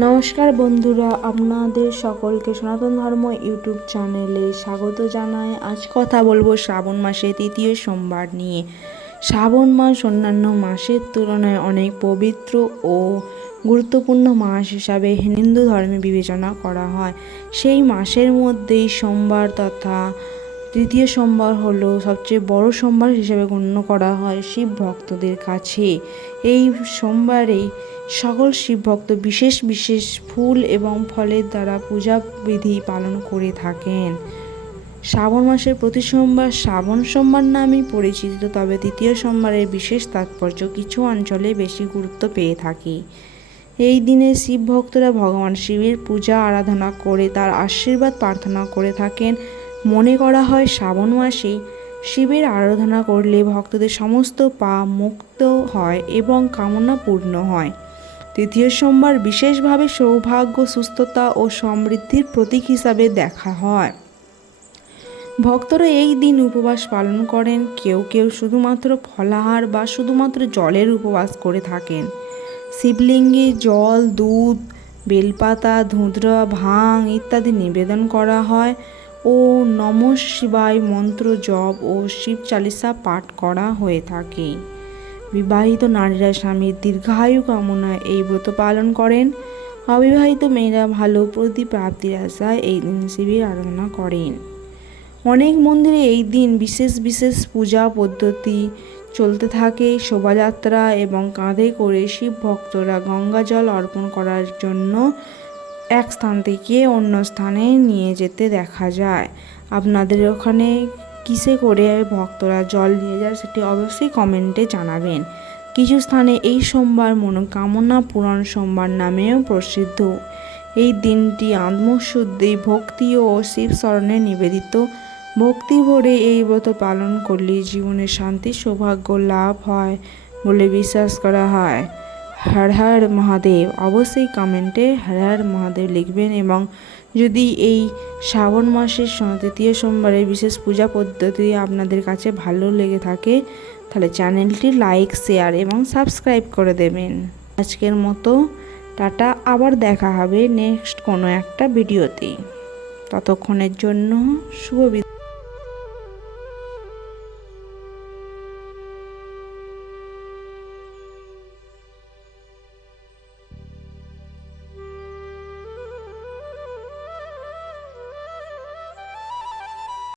নমস্কার বন্ধুরা, আপনাদের সকলকে সনাতন ধর্ম ইউটিউব চ্যানেলে স্বাগত জানাই। আজ কথা বলব শ্রাবণ মাসে তৃতীয় সোমবার নিয়ে। শ্রাবণ মাস অন্যান্য মাসের তুলনায় অনেক পবিত্র ও গুরুত্বপূর্ণ মাস হিসাবে হিন্দু ধর্মে বিবেচনা করা হয়। সেই মাসের মধ্যেই সোমবার তথা তৃতীয় সোমবার হলো সবচেয়ে বড় সোমবার হিসেবে গণ্য করা হয় শিব ভক্তদের কাছে। এই সোমবারে সকল শিব ভক্ত বিশেষ বিশেষ ফুল এবং ফলের দ্বারা পূজা বিধি পালন করে থাকেন। শ্রাবণ মাসের প্রতি সোমবার শ্রাবণ সোমবার নামেই পরিচিত, তবে তৃতীয় সোমবারের বিশেষ তাৎপর্য কিছু অঞ্চলে বেশি গুরুত্ব পেয়ে থাকে। এই দিনে শিব ভক্তরা ভগবান শিবের পূজা আরাধনা করে, তার আশীর্বাদ প্রার্থনা করে থাকেন। মনে করা হয় শ্রাবণ মাসে শিবের আরাধনা করলে ভক্তদের সমস্ত পা মুক্ত হয় এবং কামনা পূর্ণ হয়। তৃতীয় সোমবার বিশেষভাবে সৌভাগ্য, সুস্থতা ও সমৃদ্ধির প্রতীক হিসাবে দেখা হয়। ভক্তরা এই দিন উপবাস পালন করেন। কেউ কেউ শুধুমাত্র ফলাহার বা শুধুমাত্র জলের উপবাস করে থাকেন। শিবলিঙ্গে জল, দুধ, বেলপাতা, ধুঁধরা, ভাং ইত্যাদি নিবেদন করা হয়। ও নম শিবায় মন্ত্র জপ ও শিব চালিসা পাঠ করা হয়ে থাকে। বিবাহিত নারীরা স্বামীর দীর্ঘায়ু কামনায় এই ব্রত পালন করেন। অবিবাহিত মেয়েরা ভালো প্রতি প্রাপ্তির আশায় এই দিন শিবের আরাধনা করেন। অনেক মন্দিরে এই দিন বিশেষ বিশেষ পূজা পদ্ধতি চলতে থাকে। শোভাযাত্রা এবং কাঁধে করে শিব ভক্তরা গঙ্গা জল অর্পণ করার জন্য এক স্থান থেকে অন্য স্থানে নিয়ে যেতে দেখা যায়। আপনাদের ওখানে কিসে করে ভক্তরা জল নিয়ে যায় সেটি অবশ্যই কমেন্টে জানাবেন। কিছু স্থানে এই সোমবার মনোকামনা পূরণ সোমবার নামেও প্রসিদ্ধ। এই দিনটি আত্মশুদ্ধি, ভক্তি ও শিব স্মরণে নিবেদিত। ভক্তি ভরে এই ব্রত পালন করলে জীবনে শান্তি, সৌভাগ্য লাভ হয় বলে বিশ্বাস করা হয়। হর হর মহাদেব। অবশ্যই কমেন্টে হর হর মহাদেব লিখবেন এবং যদি এই শ্রাবণ মাসের তৃতীয় সোমবারে বিশেষ পূজা পদ্ধতি আপনাদের কাছে ভালো লেগে থাকে, তাহলে চ্যানেলটি লাইক, শেয়ার এবং সাবস্ক্রাইব করে দেবেন। আজকের মতো টাটা, আবার দেখা হবে নেক্সট কোনো একটা ভিডিওতে। ততক্ষণের জন্য শুভ